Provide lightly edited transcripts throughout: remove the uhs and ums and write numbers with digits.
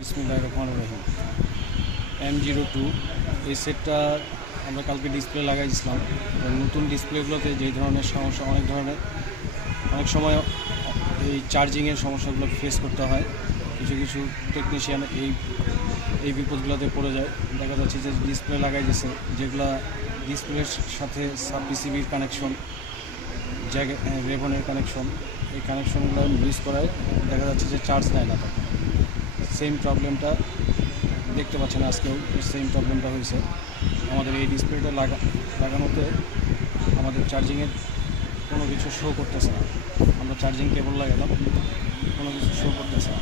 বিসমিল্লাহির রহমানির রহিম। m02 এই সেটটা আমরা কালকে ডিসপ্লে লাগাইছিলাম। নতুন ডিসপ্লেগুলোতে যেই ধরনের সমস্যা অনেক সময় এই চার্জিংয়ের সমস্যাগুলো ফেস করতে হয়। কিছু টেকনিশিয়ান এই বিপদগুলোতে পড়ে যায়। দেখা যাচ্ছে যে ডিসপ্লে লাগাই দিয়েছে, যেগুলো ডিসপ্লের সাথে সাব পিসিবির কানেকশন, রেবনের কানেকশন, এই কানেকশনগুলো মিস করায় দেখা যাচ্ছে যে চার্জ দেয় না। তখন সেম প্রবলেমটা দেখতে পাচ্ছেন, আজকেও সেম প্রবলেমটা হয়েছে। আমাদের এই ডিসপ্লেটা লাগানোতে আমাদের চার্জিংয়ের কোনো কিছু শো করতেছে না। আমরা চার্জিং কেবল লাগালাম, কোনো কিছু শো করতেছে না,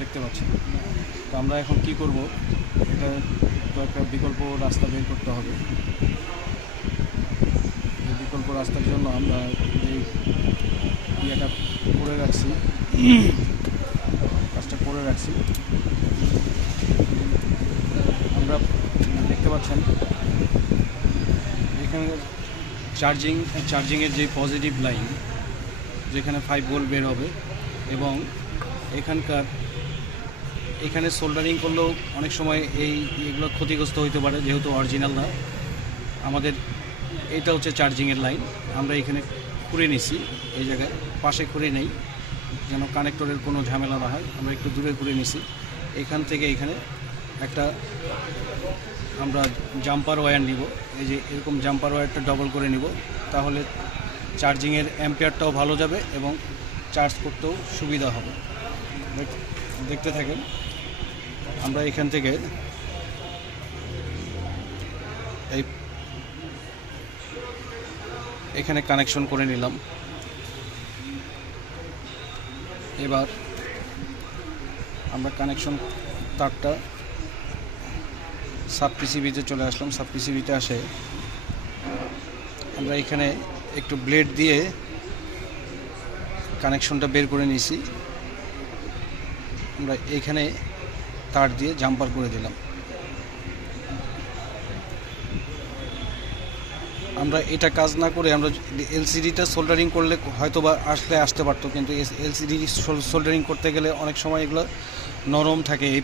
দেখতে পাচ্ছেন। তো আমরা এখন কি করব, এটা তো একটা বিকল্প রাস্তা বের করতে হবে। এই বিকল্প রাস্তার জন্য আমরা এই ইয়েটা করে রাখছি, কাজটা করে রাখছি। আমরা দেখতে পাচ্ছেন এখানে চার্জিংয়ের যে পজিটিভ লাইন, যেখানে 5 ভোল্ট বের হবে, এবং এখানে সোল্ডারিং করলেও অনেক সময় এগুলো ক্ষতিগ্রস্ত হইতে পারে, যেহেতু অরিজিনাল না। আমাদের এটা হচ্ছে চার্জিংয়ের লাইন, আমরা এখানে খুঁড়ে নিছি, এই জায়গায় পাশে খুঁড়ে নেই যেন কানেক্টরের কোনো ঝামেলা না হয়। আমরা একটু দূরে খুঁড়ে নিছি। এখান থেকে এখানে একটা আমরা জাম্পার ওয়্যার নিব, এই যে এরকম জাম্পার ওয়্যারটা ডবল করে নিব, তাহলে চার্জিংয়ের অ্যাম্পিয়ারটাও ভালো যাবে এবং চার্জ করতেও সুবিধা হবে। দেখতে থাকেন। আমরা এখান থেকে এখানে কানেকশন করে নিলাম। এবার আমরা কানেকশন তারটা সাব পিসিবিতে চলে আসলাম। সাব পিসিবিতে আসে আমরা এখানে একটু ব্লেড দিয়ে কানেকশনটা বের করে নিয়েছি। আমরা এইখানে তার দিয়ে জাম্পার করে দিলাম। আমরা এটা কাজ না করে আমরা এলসিডিটা সোল্ডারিং করলে হয়তো বা আসতে পারতো, কিন্তু এলসিডি সোল্ডারিং করতে গেলে অনেক সময় এগুলো নরম থাকে। এই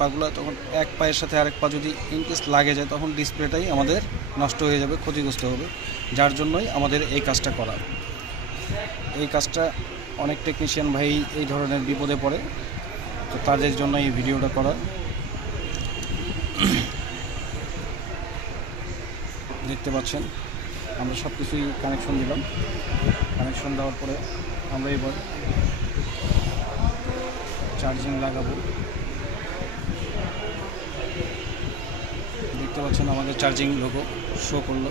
পাগুলা তখন এক পায়ের সাথে আরেক পা যদি ইনকেস লাগে যায়, তখন ডিসপ্লেটাই আমাদের নষ্ট হয়ে যাবে, ক্ষতিগ্রস্ত হবে। যার জন্যই আমাদের এই কাজটা করা। এই কাজটা অনেক টেকনিশিয়ান ভাই এই ধরনের বিপদে পড়ে, তো তাদের জন্য এই ভিডিওটা করা। দেখতে পাচ্ছেন আমরা সব কিছুই কানেকশন দিলাম। কানেকশন দেওয়ার পরে আমরা এবার চার্জিং লাগাবো। দেখতে পাচ্ছেন আমাদের চার্জিং লোগো শো করলো।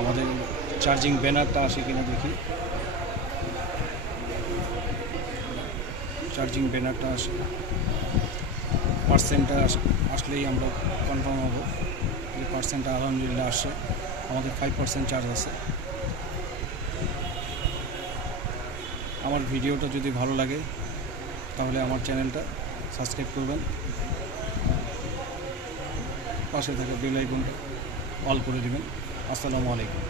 আমাদের চার্জিং ব্যানারটা আসে কিনা দেখি। চার্জিং ব্যানারটা আসে, পার্সেন্টটা আসলেই আমরা কনফার্ম হব। এই পার্সেন্টটা আলহামদুলিল্লাহ আসে, আমাদের 5% চার্জ আছে। আমার ভিডিওটা যদি ভালো লাগে তাহলে আমার চ্যানেলটা সাবস্ক্রাইব করবেন, পাশে থাকা বেল আইকনটা অল করে দেবেন। আসসালামু আলাইকুম।